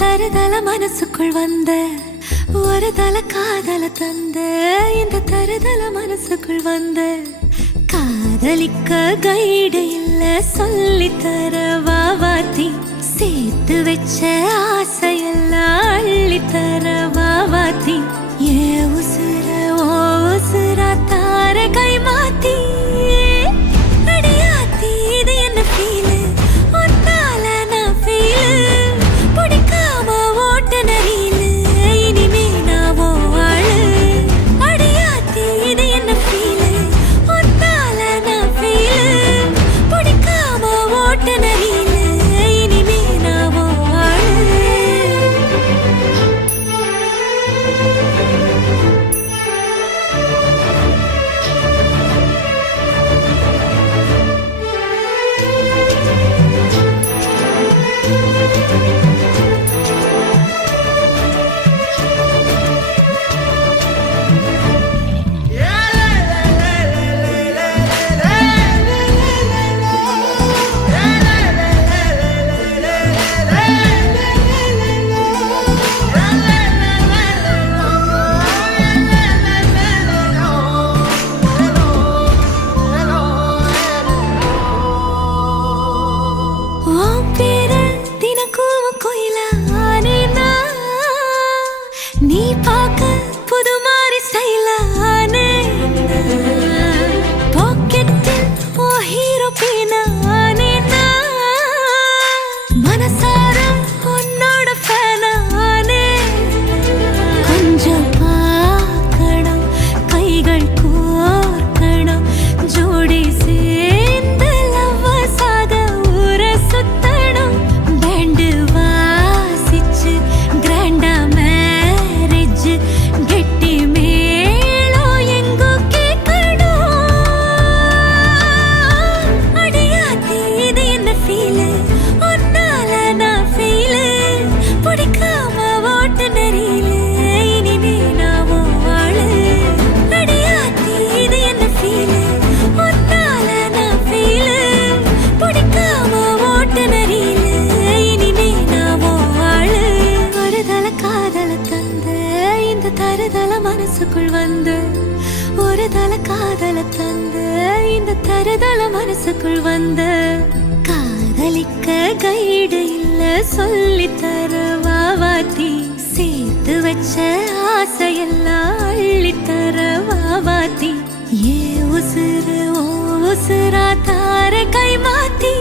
தருதல மனசுக்குள் வந்த ஒரு தல காதல தந்த இந்த தருதல மனசுக்குள் வந்த காதலிக்க கைடு இல்ல சொல்லி தர வாவாத்தி சேர்த்து வச்ச ஆசையெல்லாம் அள்ளி தர வாவாத்தி ஏ உசுர ஓ உசுரா தார கை மாத்தி அடியாத்தி இது என்ன ஃபீலு ஒன்னால நான் ஃபீலு பிடிக்காம ஓட்ட நரியிலு இனிமே நான் ஓ ஆளு அடியாத்தி இது என்ன ஃபீலு ஒன்னால நான் ஃபீலு பிடிக்காம ஓட்ட நரியிலு இனிமே நான் ஓ ஆளு நீ பார்க்க புது மாதிரி ஸ்டைலானே பாக்கெட்டில் ஓ ஹீரோ பீனானே மனசார உன்னோட ஃபேனானே கொஞ்சம் பார்க்கணும் கைகள் கோர்க்கணும் ஜோடி சேர்ந்து லவ்வர்ஸாக ஊரை சுத்தணும் பேண்டு வாசிச்சு கிராண்டா கெட்டி மேளம் எங்கோ கேட்கணும் அடியாத்தி இது என்ன ஃபீலு ஒன்னால நான் ஃபீலு பிடிக்காம ஓட்டு நரியிலு இனிமே நான் ஓ ஆளு அடியாத்தி இது என்ன ஃபீலு ஒன்னால நான் ஃபீலு பிடிக்காம ஓட்டு நரியிலு இனிமே நான் ஓ ஆளு ஒரு தல காதல தந்த இந்த தருதல மனசுக்குள் வந்து ஒரு தல காதல தந்த இந்த தருதல மனசுக்குள் வந்து காதலிக்க கைடு இல்ல சொல்லி தர வாவாத்தி சேர்த்து வச்ச ஆசையெல்லாம் அள்ளி தர வாவாத்தி ஏ உசுறு ஓ உசுரா தார கை மாத்தி